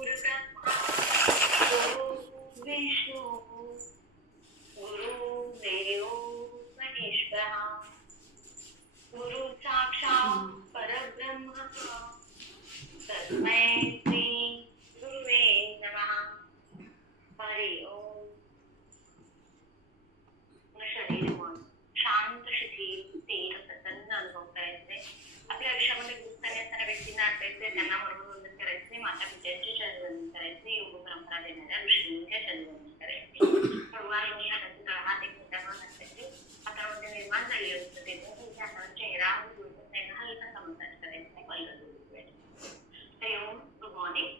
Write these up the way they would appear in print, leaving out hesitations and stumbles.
गुरुब्रह्मा गुरु विष्णू गुरुदेव महेश्वरा गुरु साक्षात परब्रह्म तस्मै श्री गुरुवे नमः. हरि ओम. शरीर मन शांत शिथिल स्थिर प्रसन्न अनुभव करायचे. आपल्या आयुष्यामध्ये दुःखाने असणाऱ्या व्यक्तींना आठवायचे, त्यांना मनोरंजन करायचे, माता पित्यांचे चरणवंदन करायचे, योग परंपरा देणाऱ्या ऋषींचे चरणवंदन करायचे. भगवान योगी हाताचे तळहात एकमेकांवर घालायचे. हातामध्ये निर्माण झालेले असतं ते त्यांच्या हातावर चेहरा हलका मसाज करायचा. Good morning.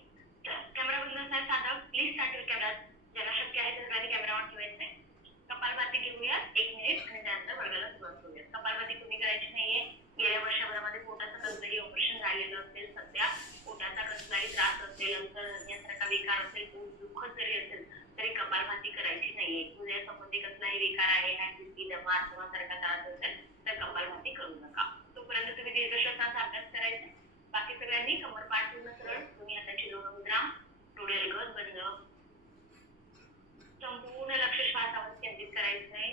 कॅमेरा बंद असाल साधा प्लीज स्टार्ट युअर कॅमेरा. ज्याला शक्य आहे त्यासाठी कॅमेरा ऑन ठेवायचा आहे. कपालभाती घेऊया 1 मिनिट आणि त्यानंतर वर्गाला सुरुवात करूया. कपालभाती कुणी करायची नाहीये. गेल्या वर्षभरामध्ये पोटाचं कसलंही ऑपरेशन झालेलं असेल, सध्या पोटाचा कसलाही त्रास असेल, अंतर्गत विकार असेल, पोट दुखत जरी असेल तरी कपालभाती करायची नाहीये. हृदय संबंधी कसलाही विकार आहे, बीपी दमा अथवा सारखा त्रास असेल तर कपालभाती करू नका. तोपर्यंत तुम्ही दीर्घ श्वासांचा अभ्यास करायचा. बाकी सगळ्यांनी कमर पाठ पूर्ण सरळ, तुम्ही हाताची दोन मुद्रा, डोळे अलगद बंद, संपूर्ण लक्ष श्वासावर केंद्रित करायचंय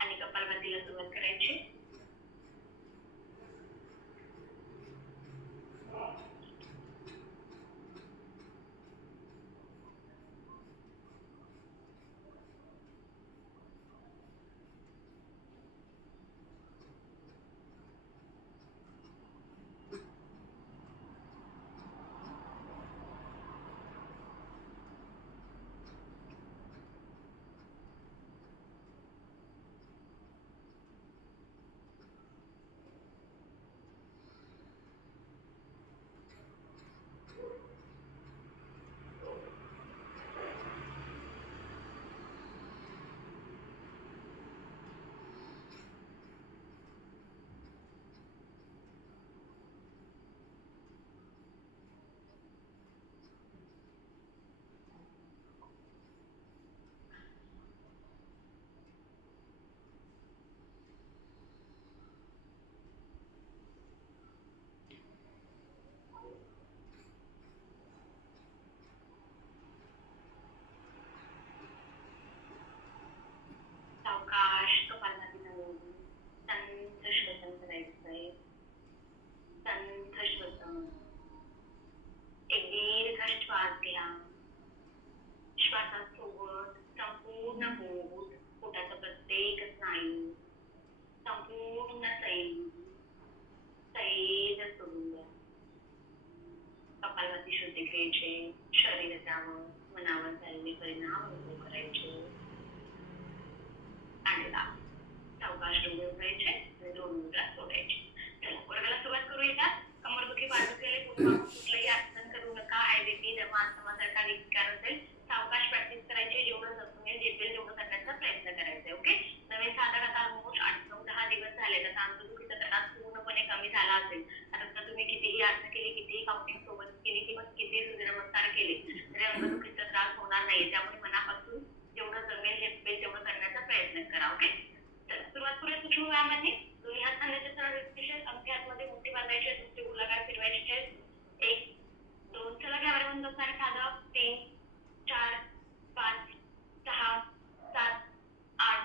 आणि कपालभातीला सुरुवात करायची. सावकाश कपालभाती लावून संथ श्वसन करायचंय. संथ श्वसन. एक दीर्घ श्वास घ्या. श्वासासोबत संपूर्ण पोट, पोटाचा प्रत्येक स्नायू, संपूर्ण सैल सोडून द्या. कपालभाती शुद्धी क्रियेचे शरीरावर मनावर झालेले परिणाम अनुभव करायचे. आणि सावकाश डोळे उघडायचे आणि दोन मुद्रा सोडायचे. चला वर्गाला सुरुवात करूया. कमरदुखी पाठवलेले कुठलंही आसन करू नका. हायबीपी दमा अस्थमा सारखा विकार असेल सावकाश प्रॅक्टिस करायची. जेवढं जमेल झेपेल तेवढं करण्याचा प्रयत्न करायचा. ओके. नवीन साधक आता ऑलमोस्ट 8-9-10 दिवस झाले. आता अंगदुखीचा त्रास पूर्णपणे कमी झाला असेल. आता तुम्ही कितीही आसन केली, कितीही काउंटिंग सोबत केली किंवा कितीही सूर्यनमस्कार केले तरी अंगदुखीचा त्रास होणार नाही. त्यामुळे मनापासून जेवढं जमेल झेपेल तेवढं करण्याचा प्रयत्न करा. ओके. तर सुरुवात करूया सूक्ष्म व्यायामाने. दोन्ही हात खांद्याच्या सरळ रेषेत, अंगठे हातमध्ये मुठी बांधायचे, तुमचे गोलाकार फिरवायचे. 1 2 चला कॅमेरा बंद असणारे साधं 3 4 5 6 7 8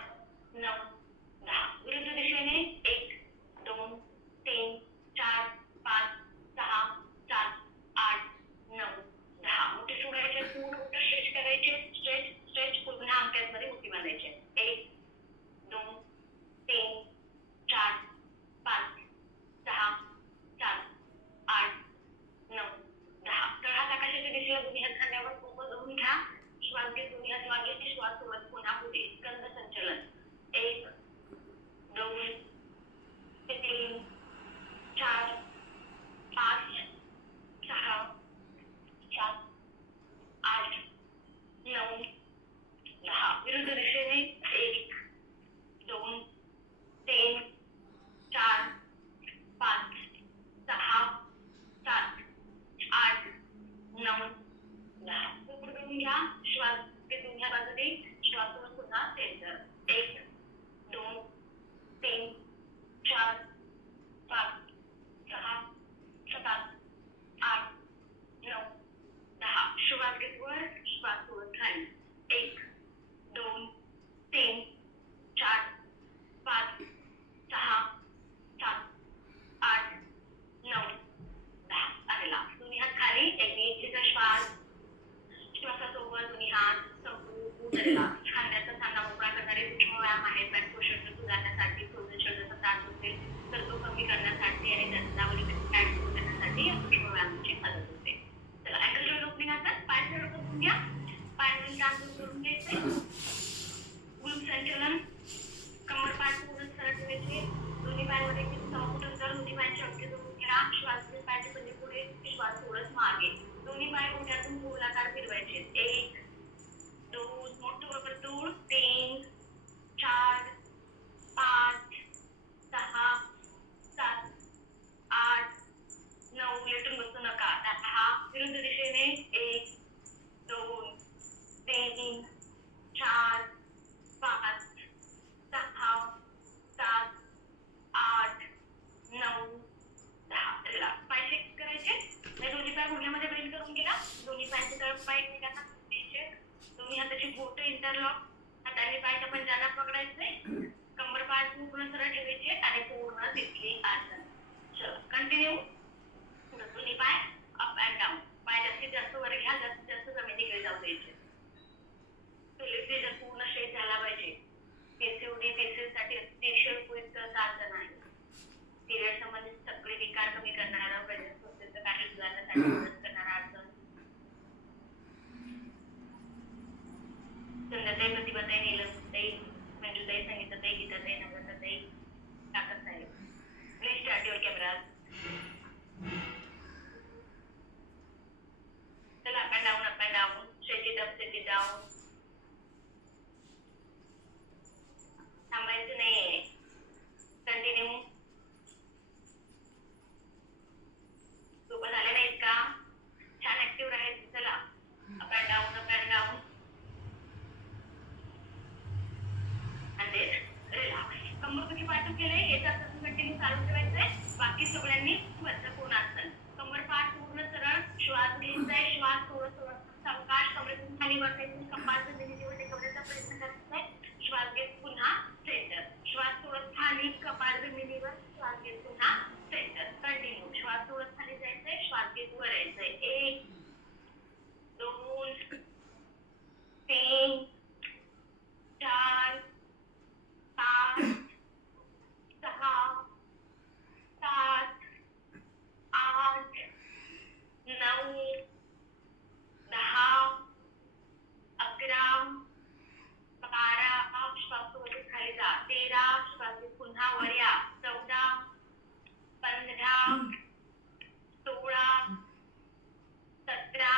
9 10. विरुद्ध दिशेने 1 2 3 4 5 6 7 8 9 10. मुठी सोडायचे, पूर्ण उलट स्ट्रेच करायचे. Stretch stretch. पुन्हा अंगठ्यामध्ये मुठी बांधायची. 1 2 3 4 5 6 7 8 9 10. तळहात आकाशाच्या दिशेला दोन्ही हात खांद्यावर फोकस धरून घ्या. श्वास घेत दोन्ही हात मागे, श्वास सोडत पुन्हा पुढे. स्कंद संचलन. 1 2 3 4 5 6 7 8 9 10. विरुद्ध दिशेने 1 2 3 4 5 6 7 8 9 10. पुढे घ्या. श्वास ते दोन्ही बाजूने श्वासावर पुन्हा सेंटर. 1 2 3 4 5 6 7 8 हाताने पायाच्या पंजाला पकडायचे, कंबर पाय पूर्ण सरळ ठेवायचे आणि पूर्ण तिथली आसन. चल कंटिन्यू. दोन्ही पाय अप अँड डाऊन. पाय जास्तीत जास्त वर घ्या, जास्तीत जास्त जमिनीकडे जाऊ द्यायचे. पेल्विक रिजन पूर्ण स्ट्रेच झाला पाहिजे. पीसीओडी पीसीओ साठी अतिशय उपयुक्त आसन आहे. पिरियड संबंधित सगळे विकार कमी करणारा, प्रेग्नन्सी प्रोसेसचं कार्य सुधारण्यासाठी मदत करणारा आसन. सुंदरताई, प्रतिभाताई, नीलमताई, मंजुताई, संगीताताई, गीताताई, नम्रताताई, काका साहेब. Please start your cameras. चला up and down, up and down. Stretch it up, stretch it down. थांबायचं नाहीये. कंटिन्यू. झोपा झाल्या नाहीत का? छान ऍक्टिव्ह राहायचं. चला up and down, up and down. आणि रिलॅक्स. कंबरदुखी पाठ केले, याचा असं कंटिन्यू चालू ठेवायचंय. बाकी सगळ्यांनी वज्रकोणासन. कंबर पाठ पूर्ण सरळ. श्वास घ्यायचाय, श्वास थोडं सावकाश कमरेतून खाली बसायचं. कपाळ जमिनीवर टेकवण्याचा प्रयत्न करायचाय. श्वास घेत पुन्हा सेंटर. श्वास थोडं खाली, कपाळ जमिनीवर. श्वास घेत पुन्हा सेंटर. कंटिन्यू. श्वास थोडं खाली जायचंय, श्वास घेत वर यायचंय. 1 2 3 4 5 6 7 8 9 10 11 12. श्वास वरती खाली जा. 13. श्वास पुन्हा वर या. 14 15 16 17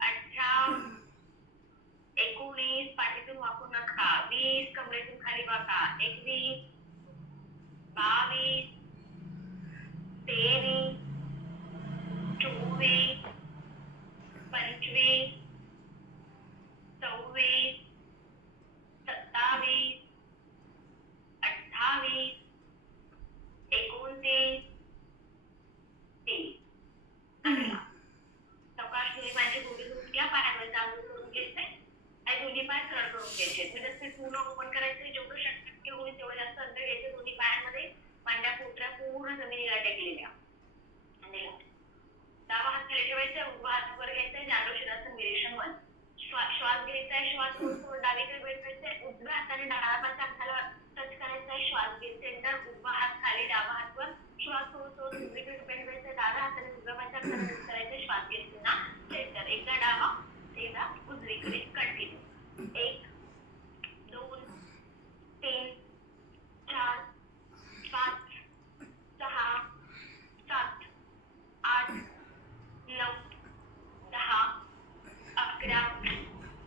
18 19. पाठीतून वाकू नका. 20. कमरेतून खाली वाका. 21 22 23 24 25 26 27 28 29 30. सावकाश तुम्ही माझी गोडी धुवून घ्या. पायांवर चालू करून घ्यायचे आणि दोन्ही पाय सरळ करून घ्यायचे. व्यवस्थित पूर्ण ओपन करायचे. जेवढं शक्य होईल तेवढं जास्त अंतर घ्यायचे. दोन्ही पायांमध्ये मांड्या पोटऱ्या पूर्ण जमिनीला टेकलेल्या. आणि डावा हात खाली ठेवायचा, उजवा हात वर घ्यायचा. जांभूळ शिरासन निरीक्षण 1. श्वास घ्यायचा, श्वास थोडं डावीकडे बैठायचा. उजव्या हाताने डाव्या पायाच्या अंगाला टच करायचा. श्वास घेत सेंटर. उजवा हात खाली, डावा हात वर. श्वास थोडं उजवीकडे बैठायचा. डाव्या हाताने उजव्या पायाच्या अंगाला टच करायचा. श्वास घेत पुन्हा सेंटर. एकदा डावा, एकदा उजवीकडे. कंटिन्यू. 1 2 3 4 5 6 7 8 9 10 11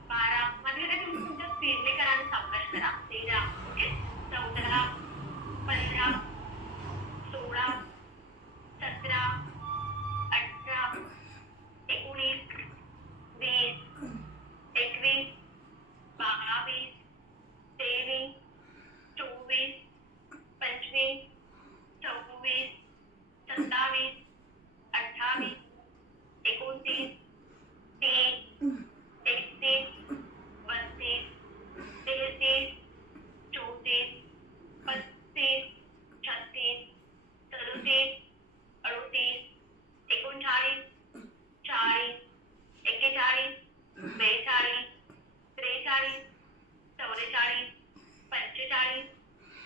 12. माझ्याकडे तुम्ही तुमच्या स्पीडने करा आणि सावकाश करा. 13. ओके. 14 15 16 17 18 19 20 21 22 23 24 25 26 27 28 29 30 31 32 33 34 35 36 37 38 39 40 41 42 43 44 45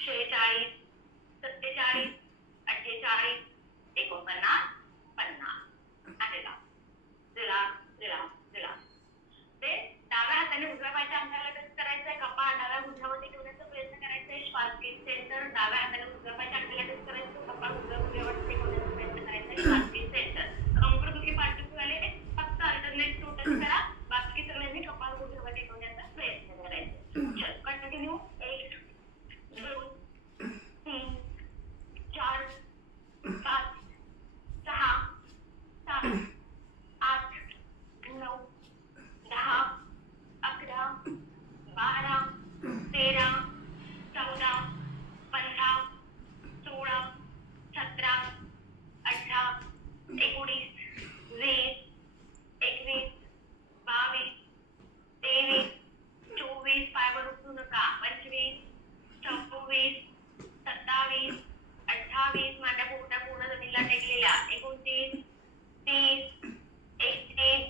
46 47 48 49 50. आलेला. ते डाव्या हाताने उजव्या पायाच्या अंगाला टच करायचंय. कपाळ डाव्या गुडघ्यावरती ठेवण्याचा प्रयत्न करायचा आहे. श्वास घेत सेंटर. डाव्या हाताने उजव्या पायाच्या अंगाला टच करायचं. कपाळ उजव्या गुडघ्यावरती ठेवण्याचा प्रयत्न करायचा आहे. श्वास घेत सेंटर. कंबरदुखी पाठदुखी वाले फक्त अल्टरनेट टू टच करा. बाकी सगळ्यांनी कपाळ गुडघ्यावर टेकवण्याचा प्रयत्न करायचा. चल कंटिन्यू. 1 2 3 4 5 6 7 8 9 10 11 12 नका. 25, 26, 27, 28 मांड्या पोटा पूर्ण जमिनीला टेकलेल्या. 29, 30, 31,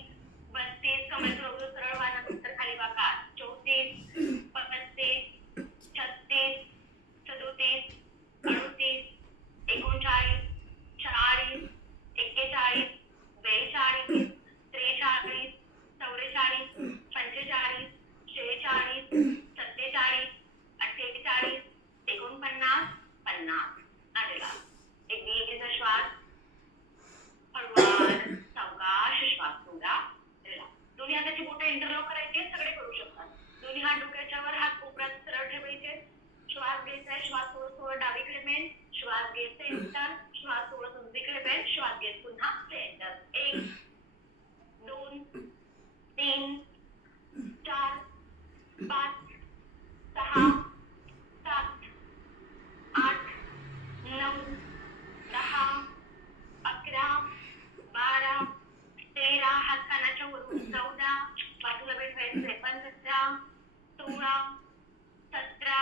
32 कमरेत रोवलं सरळ पानानंतर खाली वाका. 34, 35, 36, 37, 38, 39, 40, 41, 42, 43, 44, 45, 46, 47, 48, 49, 50. आलेला. एक दीर्घ श्वास, हळूवार सावकाश श्वास सोडा. आलेला. दोन्ही हाताची बोटं इंटरलॉक करायचे, सगळे करू शकतात. दोन्ही हात डोक्याच्या वर, हात कोपऱ्यात सरळ ठेवायचे. श्वास घ्यायचा, श्वास सोडत सोडत डावीकडे बेंड, श्वास घेत सेंटर, श्वास सोडत उजवीकडे बेंड, श्वास घेत पुन्हा सेंटर. 1, 2, 3, 4, 5, 6, 7, 8, 9, 10, 11, 12, 13, हात कानाच्या वरून 14, बाजूला भेटवायचे 15, 16, 17,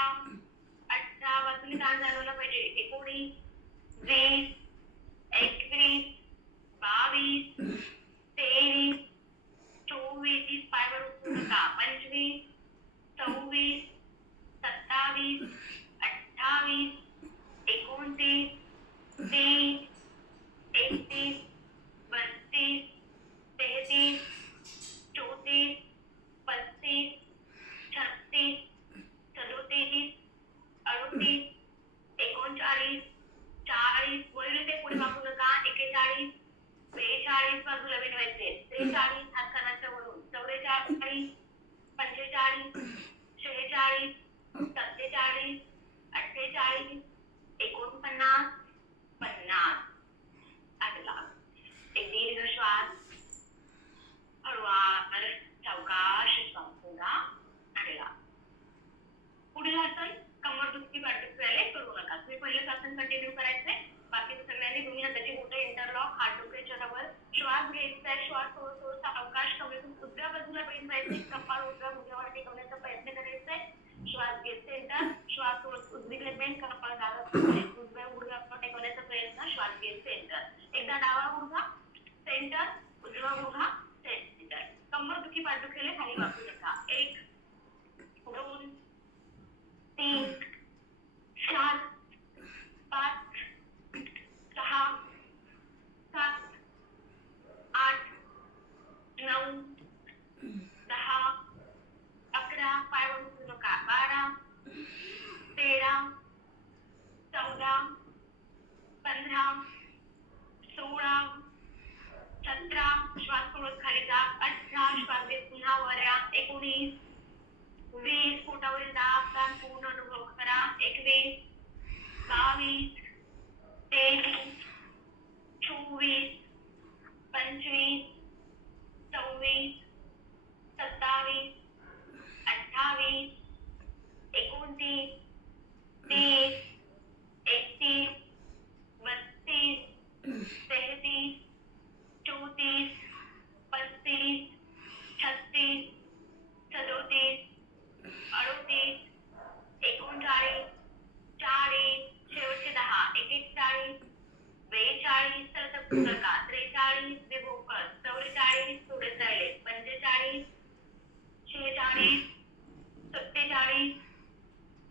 18, बाजूने ताण जाणवला पाहिजे 19, 20, 21, 22, 23, 24, पायवर उचलू नका. 25, 26, 27, 28, 29, 30, 31, 32, 33, 34, 35, 36, 37, 38, 39, 40, वरील ते पुढे वाकू नका. 41, 42, बाजूला भेटवायचे. 43, हात कानाच्या वरून. 44, 45, 46, 47, 48, 49, 50. आगला. एक दीर्घ श्वास, हळूवार सावकाश श्वास सोडा. आगला. पुढील आसन कंबरदुखी पाठीचे करू नका. तुम्ही पहिलेच आसन कंटिन्यू करायचंय. बाकीचं सगळ्यांनी दोन्ही हाताची बोटं इंटरलॉक, हात डोक्याच्या वर. श्वास घ्यायचा, श्वास सोडत सोडत सावकाश कमरेतून उजव्या बाजूला बेंड व्हायचे. कपाळ उजव्या गुडघ्यावर टेकवण्याचा प्रयत्न करायचा आहे. श्वास घेत सेंटर, श्वास सोडत उजवीकडे बेंड, कपाळ डाव्या उजव्या गुडघ्यावर टेकवण्याचा प्रयत्न. श्वास घेत सेंटर. एकदा डावा गुडघा सेंटर, उजवा गुडघा सेंटर. कंबरदुखी पाठदुखीला खाली वाकू नका. 1, 2, 3, 4, 5, 6, 7, 8, 9, 10, 11, पायवर उचलू नका. 12, 13, 14, 15, 16, 17, श्वास सोडत खाली जा. 18, श्वास घेत पुन्हा वर या. 19, 20, पोटावरील दाब ताण पूर्ण अनुभव करा. 21, 22, 23, 24, 25, 26, 27, 28, 29, 30, 31, 32, 33, 34, 35, 36, 37, 38, 39, 40, शेवटचे 10, 41, 42, सरसकटू नका. 43, बेभोकस. 44, थोडेच राहिले. 45, 46, 47,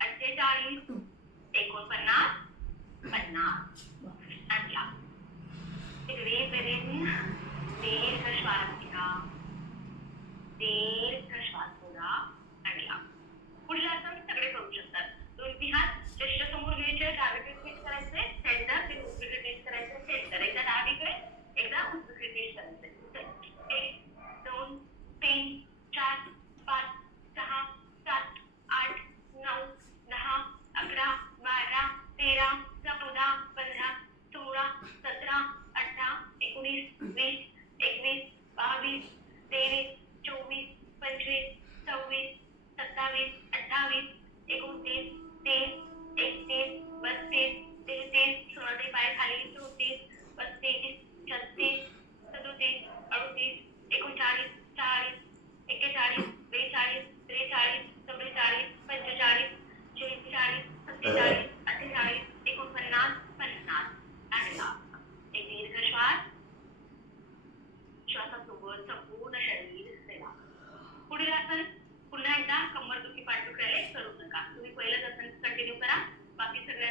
48, 49, 50. आणला. दीर्घ श्वास घ्या. दीर्घ श्वास सोडा. आणला. पुढील आसन सगळे करू शकतात. दोन्ही हात चष्ट समोर घ्यायचे, डावीकडे ट्विस्ट करायचे, सेंटर, ते उजवीकडे ट्विस्ट करायचे, सेंटर. एकदा डावीकडे, एकदा उजवीकडे ट्विस्ट करायचे. 1, 2, 3, 4, 5, 6, 7, 8, 9, 10, 11, 12, 13, 14, 15, 16, 17, 18, 19, 20, 21, 22, 23, 24, 25, 26, 27, 28, 29, 30, 31, 32, 33, सोळाचे पाय खाली. 34, 35, 36, 37, 38, 39, 40, 41, 42, 43, 44, 45,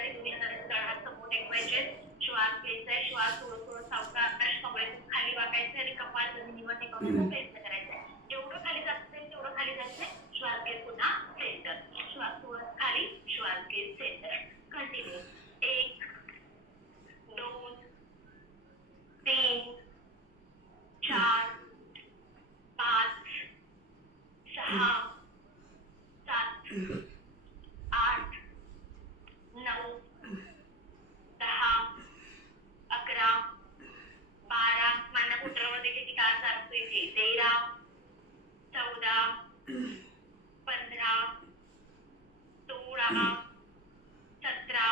आहे. दोन्ही हाताने तळहात समोर टेकवायचे. श्वास घ्यायचा आहे. श्वास थोडं थोडं सावकाश कमरेतून खाली वाकायचं आणि कपाळ जमिनीवर टेकवण्याचा प्रयत्न करायचा आहे. जेवढं खाली जात असेल तेवढं खाली जायचंय. श्वास घेत पुन्हा सेंटर. श्वास थोडं खाली. श्वास घेत सेंटर. कंटिन्यू. 1 2 3 4 5 6 7 8 9 10 11 12 मांडा पोटामध्ये किती काळ चालतोय ते 13 14 15 16 17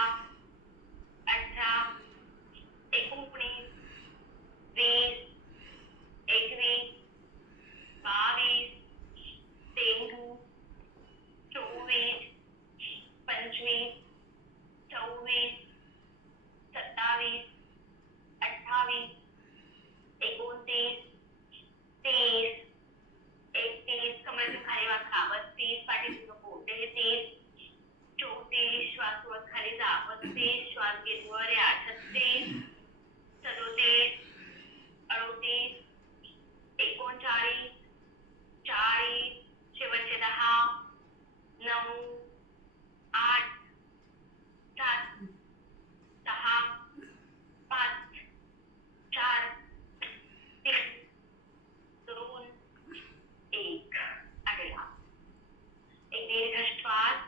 18 19 20 21 22 23 24 25 26 27 28 29 30 31 कमरेतून खाली वाका. 32 पाठीतून नको. 33 34 श्वास सोडत खाली जा. 35 श्वास घेत वर या. 36 37 38 39 40 शेवटचे 10 9 8 7 6 5 4 3 2 1 आलेला. एक दीर्घ श्वास.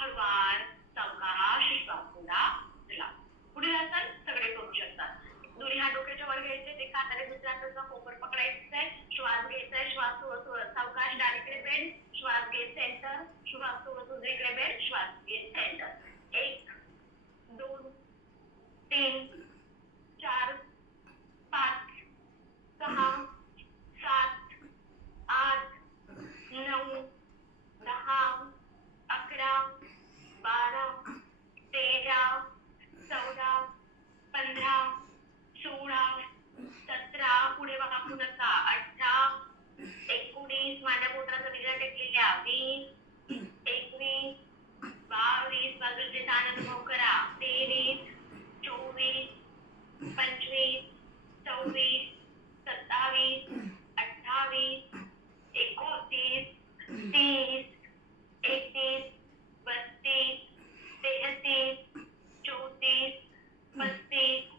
हळूवार सावकाश श्वास सोडा. चला पुढील आसन सगळे करू शकतात. दोन्ही हात डोक्याच्या वर घ्यायचे. एका हाताने दुसऱ्या हाताचा कोपर पकडायचा आहे. श्वास घ्यायचा आहे. श्वास थोडं थोडं सावकाश डावीकडे बेंड. श्वास घेत सेंटर. श्वास थोडं उजवीकडे बेंड. श्वास घेत सेंटर. 1 2 3 4 5 6 7 8 9 10 11 12 13 14 15 16 17 पुढे बघा पुन्हा 18 19 माझ्या पोटाचा निघा टेकलेल्या 20 21 22 बाजूचे ताण अनुभव करा. 23 24 25 26 27 28 29 30 31 32 33 34 35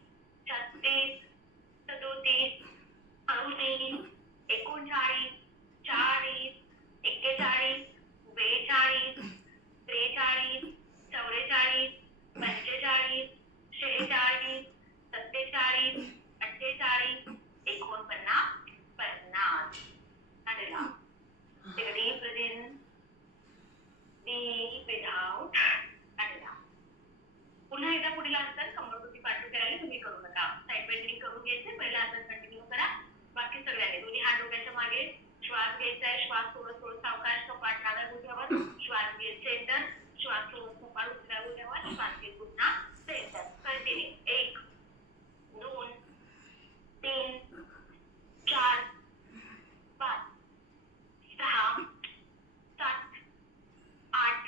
36 37 38 39 40 41 42 43 44 45 46 47 48 49 50 आलेला. Take a deep breath in, deep breath out, आलेला. पुन्हा एकदा पुढील आसन कंबरदुखी पाठीवर करायला तुम्ही करू नका. साईड बाय साईड करून घ्यायचे. पहिला आसन कंटिन्यू करा. बाकी सगळ्यांनी दोन्ही हात डोक्याच्या मागे. श्वास घ्यायचा आहे. श्वास थोडं थोडं सावकाश कपाट डाव्या गुडघ्यावर. श्वास घेत सेंटर. श्वास थोडं कपाट उजव्या गुडघ्यावर. श्वास घेत पुन्हा सेंटर. कंटिन्यू. 1 2 3 4 5 6 7 8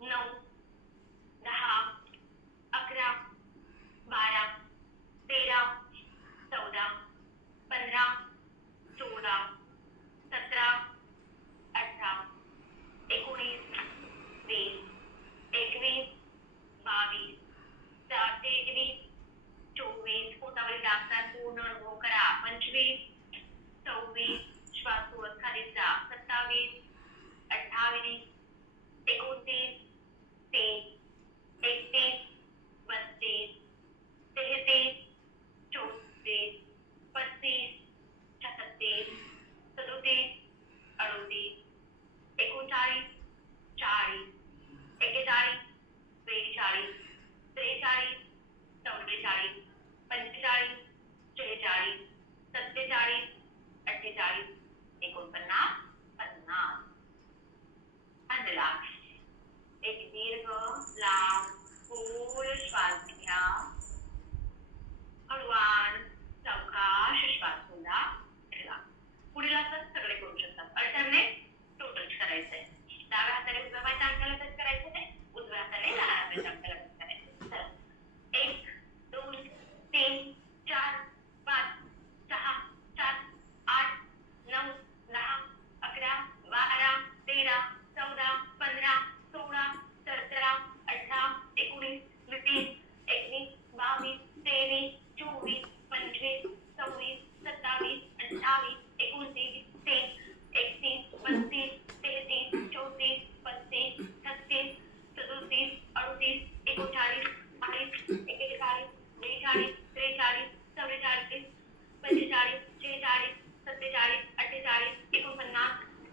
9 10 11 12 13 14 15 16 17 18 19 20 21 22 23 24 पोटावरील दाबतान पूर्ण अनुभव करा. 25 26 श्वास सोडत खाली जा. 27 28 29 30 31 32 33 34 35 36 37 38 39 40 41 42 43 44 45 46 47 48 49 50 and relax. एक दीर्घ लांब खोल श्वास घ्या. हळूवार सावकाश श्वास सोडा. पुढील आसन सगळे करू शकतात. अल्टरनेट टोटल करायचंय. डाव्या हाताने उजव्या पायाच्या अंगाला टच करायचं नाही. उजव्या हाताने डाव्या करायचं आपल्याला करायचं. चला 1 2 3 4 5 6 7 8 9 10 11 12 13 14 15 16 17 18 19 20 21 22 23 24 25 26 27 28 29 30 31 32 33 34 35 36 37 38 39 40 41 42 43 44 45 46 47 48 49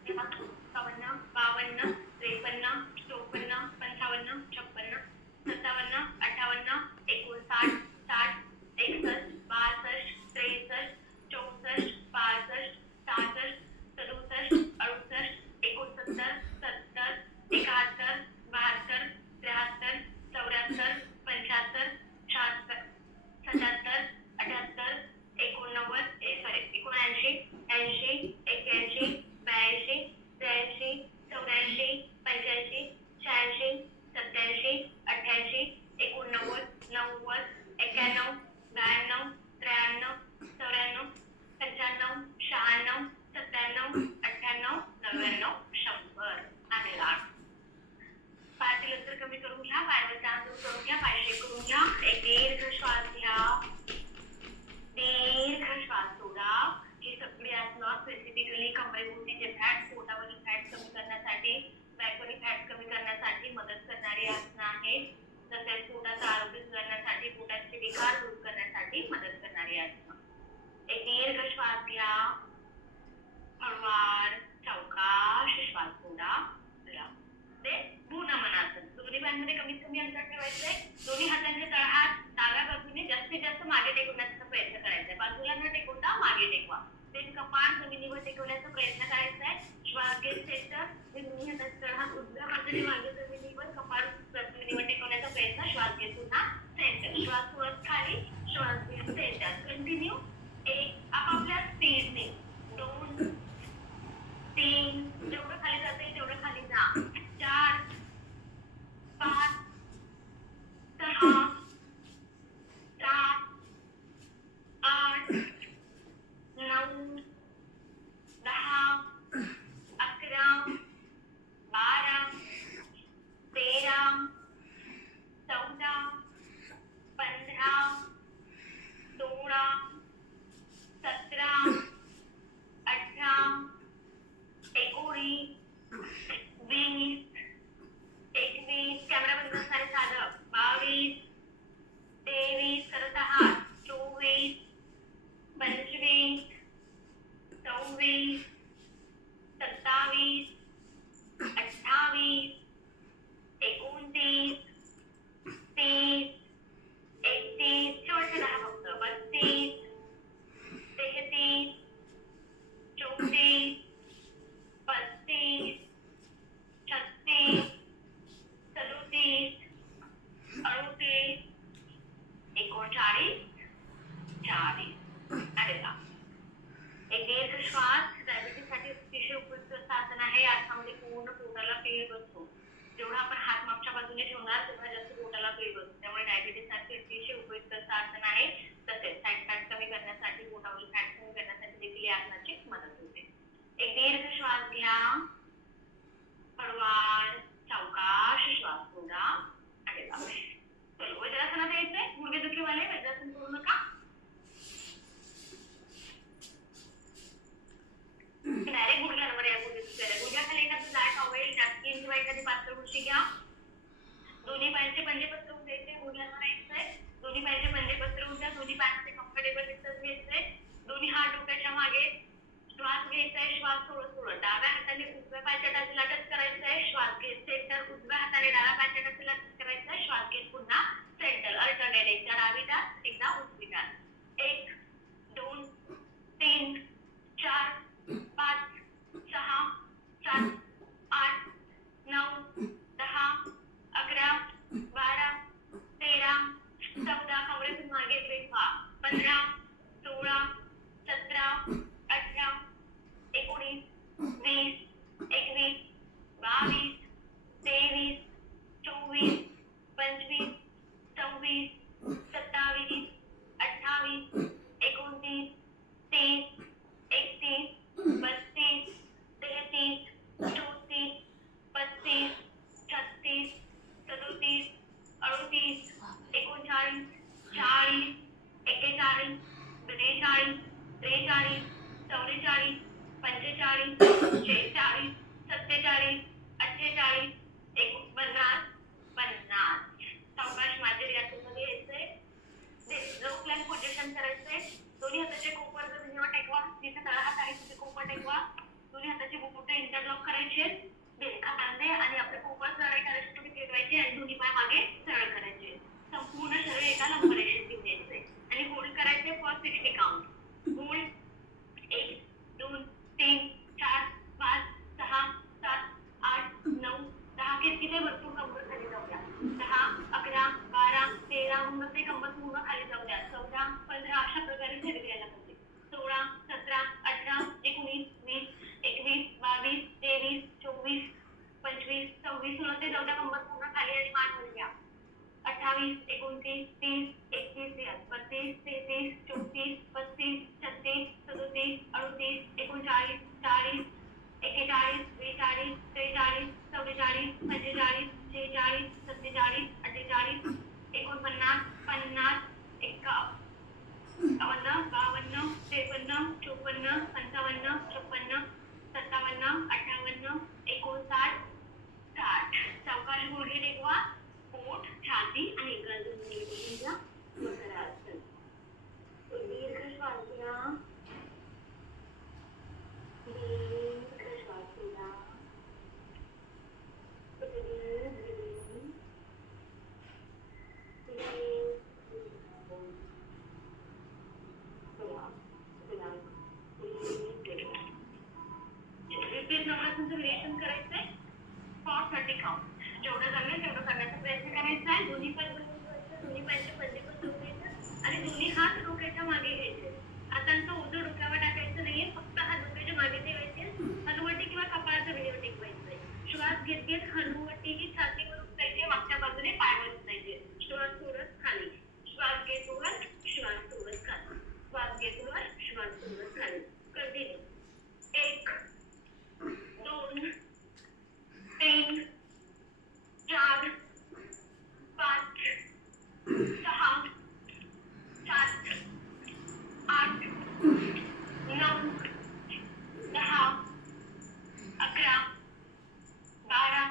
50 51 52 53 54 55 56 57 58 59 60 61 62 63 64 65 66 67 68 69 70 71 72 73 74 75 76 77 78 89 79 80 81 82 83 84 85 86 87 88 89 90 91 92 93 94 95 96 97 98 99 100 आणि लाख. पायातील अंतर कमी करून घ्या, पायावरचा अंतर करून घ्या, पाय शेक करून घ्या. एक दीर्घ श्वास घ्या, दीर्घ श्वास सोडा. ही सगळी आसनं स्पेसिफिकली कमरेभोवतीचे फॅट, पोटावरील फॅट कमी करण्यासाठी, बॅकवरील फॅट कमी करण्यासाठी मदत करणारी आसनं आहेत. तसेच पोटाचं आरोग्य सुधारण्यासाठी, पोटाचे विकार दूर करण्यासाठी मदत करणारी आसनं. एक दीर्घ श्वास घ्या, हळूवार सावकाश श्वास सोडा. ते भ्रूणमनासन. दोन्ही पायांमध्ये कमीत कमी अंतर ठेवायचंय. दोन्ही हातांचे तळहात डाव्या बाजूने जास्तीत जास्त मागे टेकवण्याचा प्रयत्न करायचा. बाजूला न टेकवता मागे टेकवा. ते कपाळ जमिनीवर टेकवण्याचा प्रयत्न करायचा आहे. श्वास घेत सेंटर, दोन्ही हातांचे तळहात उजव्या बाजूने मागे जमिनीवर, कपाळ जमिनीवर टेकवण्याचा प्रयत्न. श्वास घेत पुन्हा सेंटर, श्वास सोडत खाली, श्वास घेत सेंटर. कंटिन्यू. एक आपापल्या स्पीडने 2 3 जेवढं खाली जाता येईल तेवढं खाली जा. 4 5 6 7 8 9 10 11 12 13 14 15 16 17 18 19 20 21 कॅमेरा बंद असणारे साधक 22 23 करत आहात 24 25 26 27 28 29 30 31 शेवटचे 10 फक्त 32 33 34 35 36 37 38 39 40. अरे वा. एक दीर्घ श्वास डायबिटीससाठी अतिशय उपयुक्त आसन आहे. आसनामध्ये पूर्ण पोटाला पीळ बसतो. जेवढा आपण हात मागच्या बाजूने ठेवणार तेवढा जास्त पोटाला पीळ बसतो. त्यामुळे डायबिटीससाठी अतिशय उपयुक्त आसन आहे. तसेच फॅट कमी करण्यासाठी, पोटावरील फॅट कमी करण्यासाठी देखील या आसनाची मदत होते. एक दीर्घ श्वास घ्या, हळूवार सावकाश श्वास सोडा. आणि चलो वज्रासनात यायचंय. गुडघेदुखीवाले वज्रासन करू नका. डायरेक्ट गुडघ्यांवर या. गुडघ्याखाली एखादं जाड टॉवेल, नॅपकिन किंवा एखादी पातळ उशी घ्या. दोन्ही पायांचे पंजे पसरवून द्यायचे. गुडघ्यांवर यायचंय. दोन्ही पायांचे पंजे पसरवून द्या. दोन्ही पायांचे कम्फर्टेबल डिस्टन्स घ्यायचंय. दोन्ही हात डोक्याच्या मागे. श्वास घ्यायचाय, श्वास सोडत सोडत डाव्या हाताने उजव्या पायाच्या टाचीला टच करायचंय. श्वास घेत सेंटर, उजव्या हाताने डाव्या पायाच्या टाचीला टच करायचंय. श्वास घेत पुन्हा सेंटर. अल्टरनेट. एकदा डावी टाच, एकदा उजवी टाच. 1 2 3 4 5 6 7 8 9 10 11 12 13 14 कमरेतून मागे ब्रेक व्हा. 15 16 17 18 19 20 21 50 50 सावकाश माझ्या रियासमध्ये यायचंय. प्लॅन पोझिशन करायचंय. दोन्ही हाताचे कोपर जमिनीवर टेकवा. जिथे तळ हात आहे तिथे कोपर टेकवा. दोन्ही हाताचे बोटे इंटरलॉक करायचे. खांदे आणि आपले कोपर सरळ करायचे, तुम्ही टेकवायचे आणि दोन्ही पाय मागे सरळ करायचे. संपूर्ण शरीर एका लंब रेषेत घेऊन यायचंय आणि होल्ड करायचे फॉर 60 काउंट. होल्ड. 1 2 3 4 5 6 7 8 9 10. किती भरपूर कंबर खाली जाऊ द्या. 10 11 12 13 मग ते कंबर पूर्ण खाली जाऊ द्या. 14 15 अशा प्रकारे शरीर यायला पाहिजे. 16 17 18 19 20 21 22 23 24 25 26 16 ते जाऊ द्या. कंबर पूर्ण खाली आणि मान वर घ्या. 28 29 30 31 32 33 34 35 36 37 38 39 40 41 42 43 44 45 46 47 48 49 50 51 52 53 54 55 56 57 58 59 60. सावकाश गुडघे टेकवा. पोट, छाती आणि गरजून घ्या. वक्रासन. दीर्घ श्वास घ्या. दीर्घ श्वास घ्या. रिपीट नवरात्रांचं रिएक्शन करायचंय फॉर 30 काउंट. जेवढं जमेल तेवढं करण्याचा प्रयत्न करायचा आहे. दोन्ही पाय दोन्ही पायाचे पल्ले पण जोडायचे आणि दोन्ही हात डोक्याच्या मागे घ्यायचे. हातांचं ओझं डोक्यावर टाकायचं नाहीये, फक्त हात डोक्याच्या मागे ठेवायचे. हनुवटी किंवा कपाळाचं वेळ टेकवायचंय. श्वास घेत घेत हनुवटी ही छातीवर उचलायची, मागच्या बाजूने पायवर उचलायचे. श्वास सोडत खाली. श्वास घेत वर, श्वास सोडत खाली. श्वास घेत वर, श्वास सोडत खाली. कंटिन्यू. 1 2 3 4 5 6 7 8 9 10 11 12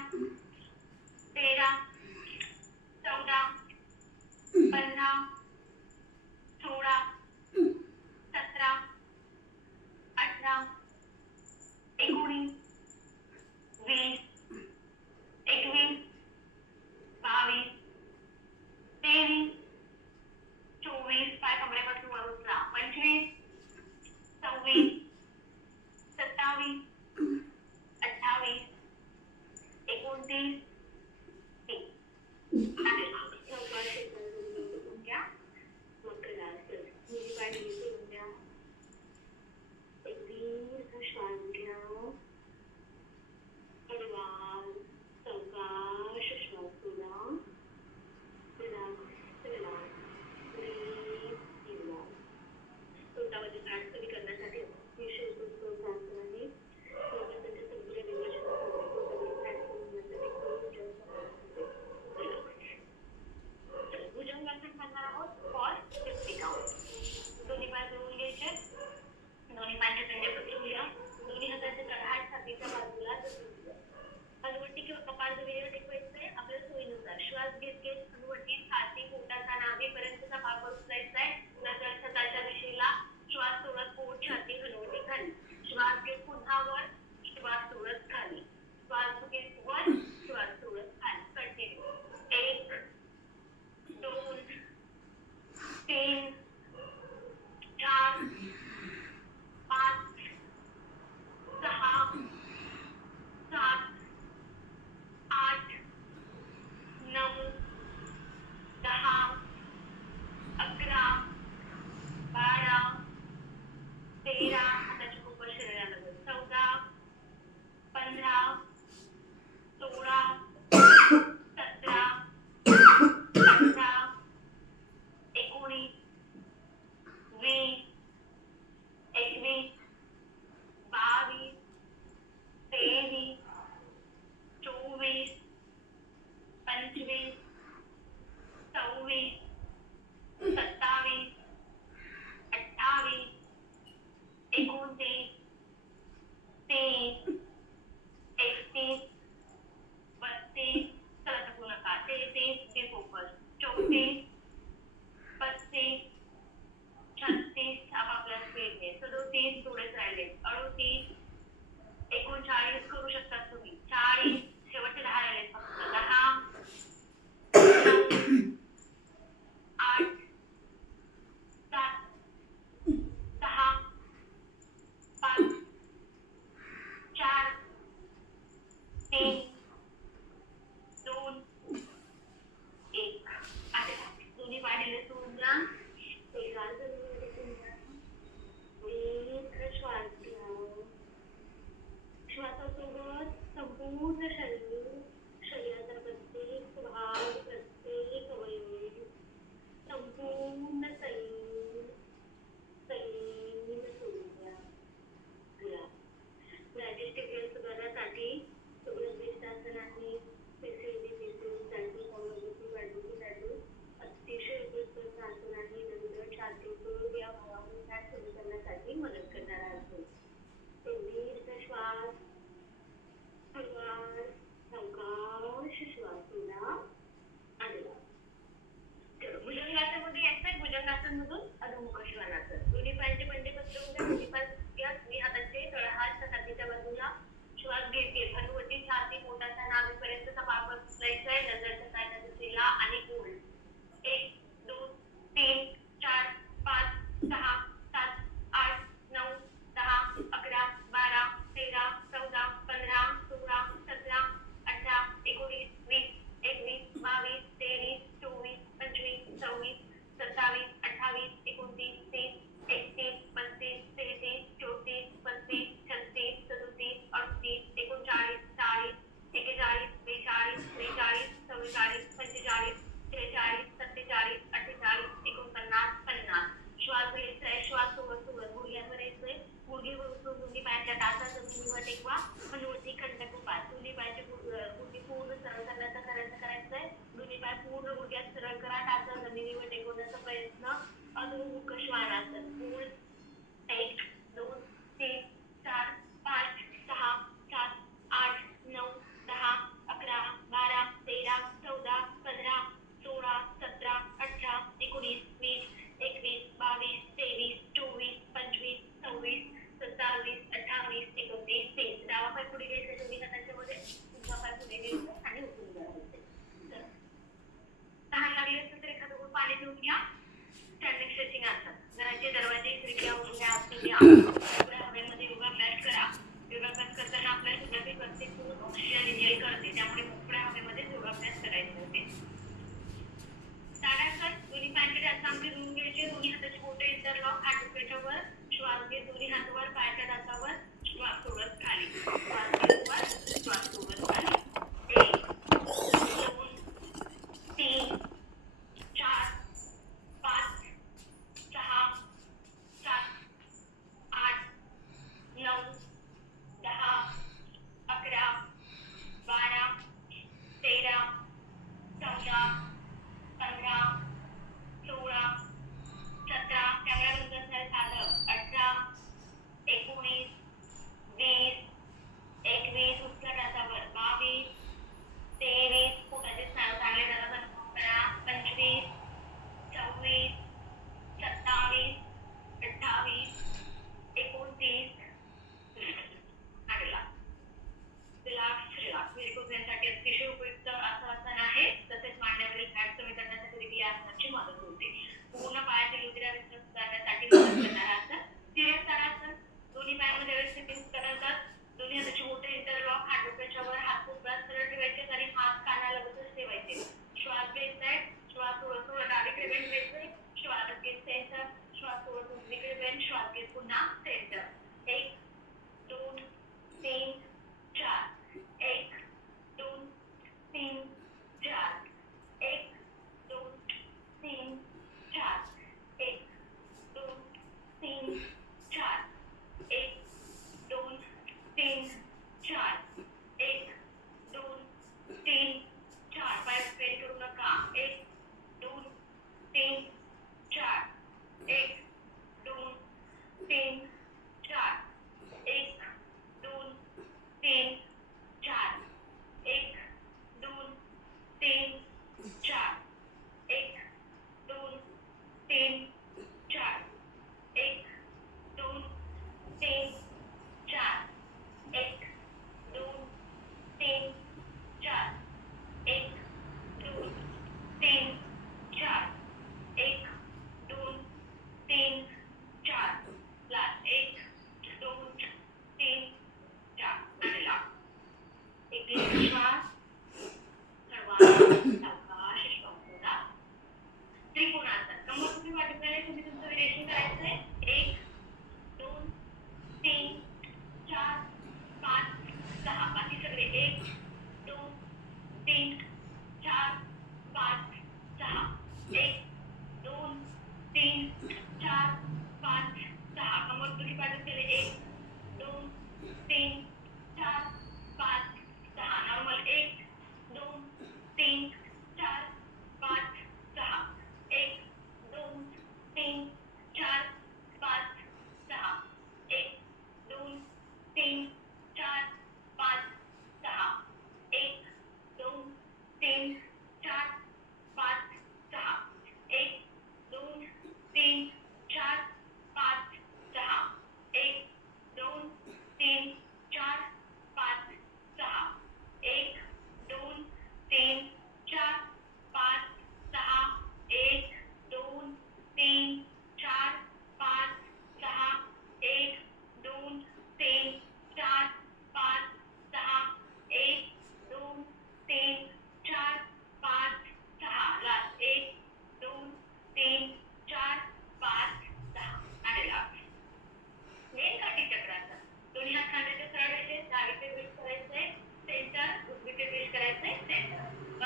13 14 15 16 17 18 19 20 21 22 23 24 पाय कमरेपासून वर उचला. 25 26 27 28 29 30. घ्या. वक्रासन. दोन्ही पाय ढील करून द्या. एक दीर्घ श्वास घ्या. हळूवार सावकाश श्वास सोडा. पोटामध्ये फॅट कमी करण्यासाठी अतिशय उपयुक्त आसन आहे. पोटाच्या सगळ्या पोटामध्ये फॅट कमी करण्यासाठी शरीर, शरीराचा प्रत्येक भाग, प्रत्येक अवयव, संपूर्ण शरीर सोडून द्या. डायजेस्टिव्ह सुधारण्यासाठी सुगंधित आहे, पेशीसाठी वाढवण्यासाठी अतिशय उपयुक्त आसन आहे. नंतर छातीतून या भावातून फॅट कमी करण्यासाठी मदत करणारा आहे. तो दीर्घ श्वास, हळूवार, सावकाश श्वास सोडा आणि भुजंगासनामध्ये यायचं. भुजंगासन मधून अधोमुख श्वानासन. दोन्ही पायांचे पंजे पसरवून घ्या. दोन्ही पाय घ्या. दोन्ही हाताचे तळहात छातीच्या बाजूला. श्वास घेत हनुवटी छाती पोटाचा नाभीपर्यंतचा भाग उचलायचा आहे. नजर टाकायच्या दिशेला आणि गोल. 1 2 3 4 5 6 7 8 9 10 11 12 13 14 15 16 17 18 19 20 21 22 23 24 25 26 27 28 29 30 31 32 33 34 35 36 37 38 39 40 41 42 43 44 45 46 47 48 49 50. श्वास घ्यायचा. श्वास सोबत गुडघ्यांवर यायचंय. गुडघे गुडघे पायाच्या टाचा जमिनीवर टेकवा. हनुवटी खंडकोपा. दोन्ही पायाचे गुडघे पूर्ण सरळ करण्याचा करायचंय. दोन्ही पाय पूर्ण गुडघ्यात सरळ करा. टाचा जमिनीवर टेकवण्याचा प्रयत्न. अधोमुख श्वानासन. पूर्ण 1 2 3 4 5 6 7 8 9 10 11 12 13 14 15 16 17 18 19 20 21 22 23 24 25 26 27 28 29 30. डावा पाय पुढे घ्यायचा दोन्ही हाताच्या मध्ये. उजवा पाय पुढे घ्यायचा आणि उठून जायचं. तहान लागली असेल तर एखादं गुड पाणी पिऊन घ्या. स्टँडिंग स्ट्रेचिंग आसन. घराचे दरवाजे खिडक्या उघड्या असतील हवेमध्ये योगाभ्यास करा. योगाभ्यास करताना आपल्या शरीरातील प्रत्येक पूर्ण ऑक्सिजन इनहेल करते. त्यामुळे मोकळ्या हवेमध्ये योगाभ्यास करायचे होते. ताडासन. दोन्ही पायांचे टाचा आमचे धुवून घ्यायचे. दोन्ही हाताचे बोटे इंटरलॉक. हात डोक्याच्या वर. श्वास घेत दोन्ही हात वर. पायाच्या टाचावर. श्वास सोडत खाली. श्वास घेत वर. श्वास सोडत खाली. 1 2 3 4 5 6 7 8 9 10 11 12 13 14 15 16 17 कॅमेरा बंद असेल. 18 19 20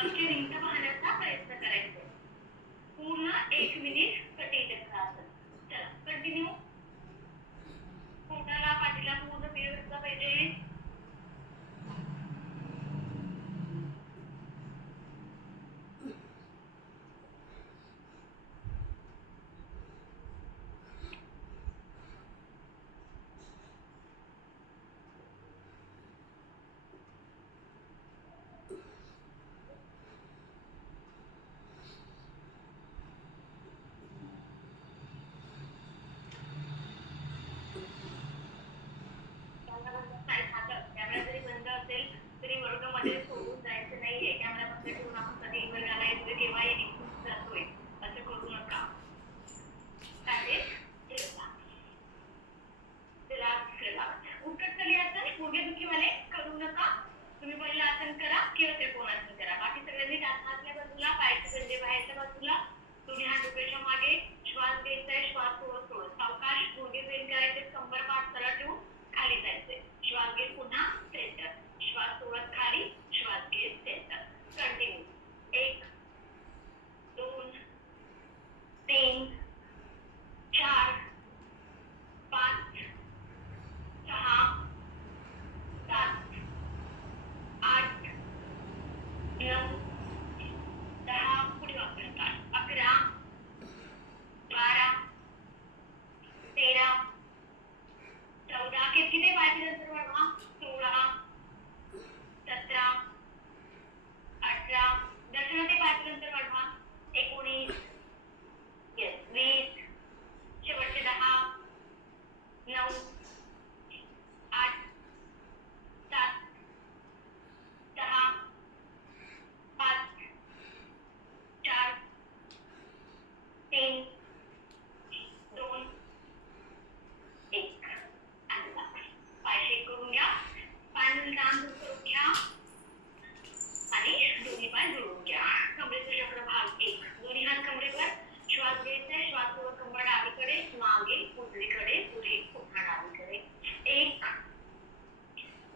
श्वासची रिंगण पाहण्याचा प्रयत्न करायचा. पूर्ण 1 मिनिट कटी चक्रासन. चला कंटिन्यू. पोटाला पाठीला पूर्ण पीळ बसला पाहिजे. कॅमेरा जरी बंद असेल तरी वर्गामध्ये सोडून जायचं नाहीये. कॅमेरा बंद ठेवून आपण कधी वर्गाला येतोय केव्हाही निघून जातोय असं करू नका. चालेल. उत्कटस्थली आसन गुडघेदुखीवाले करू नका. तुम्ही पहिलं आसन करा किंवा त्रिकोणासन करा. बाकी सगळ्यांनी आतल्या बाजूला, पायाचे पंजे बाहेरच्या बाजूला, दोन्ही हात डोक्याच्या मागे. श्वास घ्यायचाय, श्वास सोडत सोडत सावकाश गुडघे बेंड करायचे, कंबर पाठ सरळ ठेवून खाली जायचंय. श्वास घे, पुन्हा सेंटर. श्वास सोडत खाली, श्वास घे, सेंटर. कंटिन्यू. 1 2 3 4 5 6 7 8 9 10 पुढे वापरतात. 11 12 13 14 किती पाहिजे नंतर वाढवा. 16 17 18 दर्शनाचे 5 नंतर वाढवा. 19 20 शेवटचे 10 9 8 7 6 5 4 3 2 1. पाय शेक करून घ्या. पाय लांब दूर करून घ्या आणि दोन्ही पाय जोडून घ्या. कमरेचा चक्र भाग 1. दोन्ही हात कमरेवर. श्वास घ्यायचा. श्वास सोडत कंबर डावीकडे, मागे, उजवीकडे, पुढे, पुन्हा डावीकडे. 1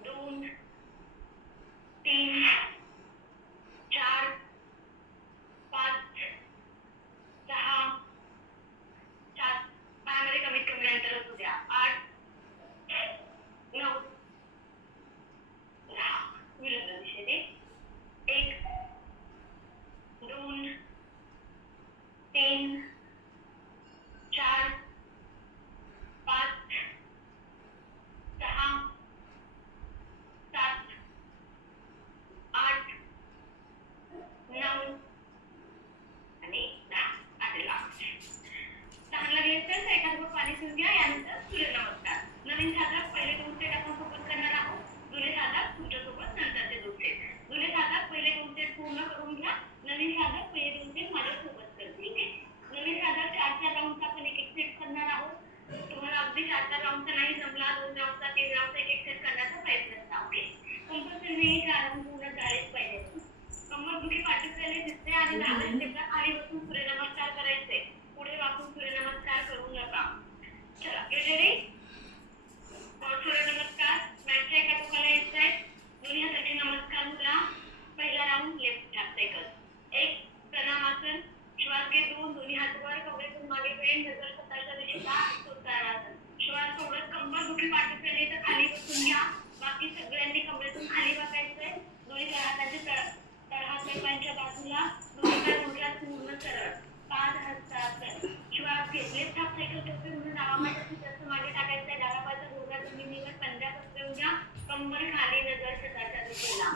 2 3 4 5 6 7 पायामध्ये कमीत कमी अंतर असू द्या. 8 9 10 विरुद्ध दिशेने. 1 2 3 4 5 6 7 8 9 आणि 10. आलेला चांगला घ्यायचं तर एखादं पाणी पिऊन घ्या. यानंतर सूर्यनमस्कार. नवीन साधक पहिले 2 सेट आपण सोबत करणार आहोत. जुने साधक तुमच्यासोबत नंतरचे 2 सेट. जुने साधक पहिले 2 सेट पूर्ण करून घ्या. नवीन साधक पहिले 2 सेट माझ्यासोबत करतील. ओके. नवीन साधक 4 राऊंडचा आपण एक सेट करणार आहोत. तुम्हाला अगदी 4 राऊंडचा नाही जमला, 2 राऊंडचा, 3 राऊंडचा एक सेट करण्याचा प्रयत्न करा. ओके. कंपल्सरी 4 राऊंड पूर्ण झालेच पाहिजे. कंबर दुखी पाठीखाली दिसते आणि 10 स्टेपला खाली बसून सूर्यनमस्कार करायचे. पुढे वाकून सूर्यनमस्कार करू नका. चला गेट रेडी. सूर्यनमस्कार. मॅटच्या एका टोकाला यायचंय. दोन्ही हाताची नमस्कार मुद्रा. पहिला round left half cycle. 1 Pranamasana. श्वास घे. 2 दोन्ही हात वर, कमरेतून मागे पेन, नजर स्वतःच्या दिशेला. उत्तरासन. श्वास सोडत कंबर दुखी पाठीखाली तर खाली बसून घ्या. बाकी सगळ्यांनी कमरेतून खाली बसायचंय. दोन्ही हाताचे तळहात पायांच्या बाजूला. दोन्ही पाय मुद्रा पूर्ण सरळ. 5 हस्तासन. श्वास घे. लेफ्ट हाफ सायकल करते म्हणून डावा पाय जास्त मागे टाकायचा. डावा पायचा घोडा जमिनीवर पंजा पसरवून घ्या. कंबर खाली, नजर स्वतःच्या दिशेला.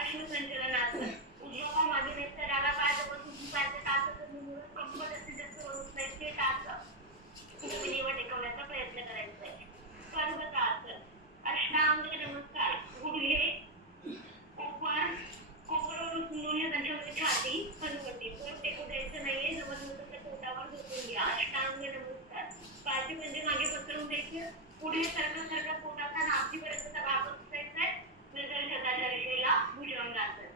अश्वसंचलनासन. उजवा पाय मागे न्यायचा. डावा पाय जवळ तुमची पायाच्या टाच जमिनीवर. कंबर जास्तीत जास्त वर उचलायचे. टाच जमिनीवर टेकवण्याचा प्रयत्न करायचा आहे. पर्वतासन. अष्टांग नमस्कार. गुडघे कोपर, कोपरावरून दोन्ही हातांच्या छाती, हनुवटी. पोट टेकू द्यायचं नाहीये. जवळ पोटावर झोपून घ्या. अष्टांग नमस्कार. पायाचे पंजे मागे पसरवून द्यायचे. पुढे सरका पोटाचा नाभीपर्यंतचा भाग उचलायचा आहे. नजर छताच्या दिशेला. भुजंगासन.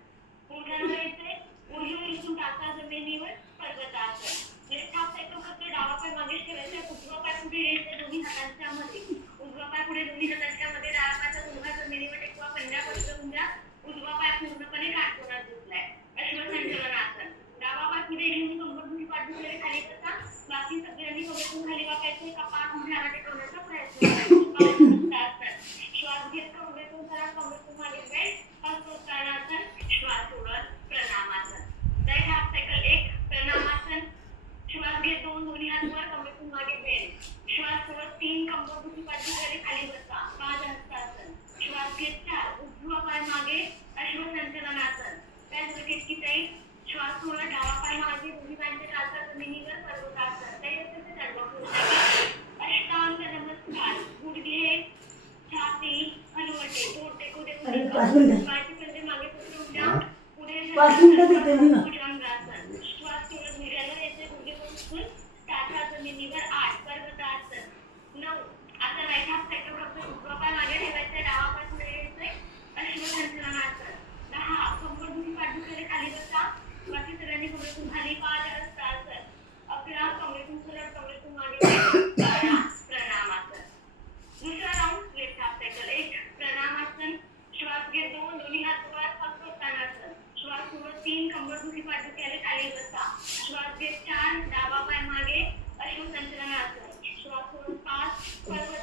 उलटून घ्यायचंय. उजवीवर उचलून टाचा जमिनीवर. पर्वतासन. लेफ्ट हाफ सायकल करतोय. डावा पाय मागेच ठेवायचा. उजवा पाय पुढे घ्यायचा दोन्ही हातांच्या मध्ये. उजवा पाय पुढे दोन्ही हातांच्या मध्ये. डावा पायचा गुडघा जमिनीवर टेकवा. पंजा पसरवून द्या. उजवा पाय पूर्णपणे काटकोनात झुकलाय. मिनिटं. पायाचे पंजे मागे पसरून द्या. हा? पुढे 5 मिनिटं देते मी ना. भुजंगासन. श्वास सोडत निर्याला यायचे. गुडघे बसून टाचा जमिनीवर 8 पर्वतासन. 9 आता राईट हाफ साईडला फक्त उजवा पाय मागे ठेवायचा, डावा पाय पुढे घ्यायचा. अश्वसंचलनासन. 10 कंबरदुखी पाठदुखीला खाली बसा. बाकी सगळ्यांनी कमरेतून खाली पादहस्तासन. 11 कमरेतून सरळ, कमरेतून मागे 12 प्रणामासन. दुसरा round left half cycle. 1 Pranamasana. श्वास घे 2 दोन्ही हात वर, फक्त उत्तानासन. श्वास सोडत 3 कंबरदुखी पाठदुखीला खाली बसा. श्वास घे 4 डावा पाय मागे अश्वसंचलनासन. श्वास सोडत 5 पर्वतासन.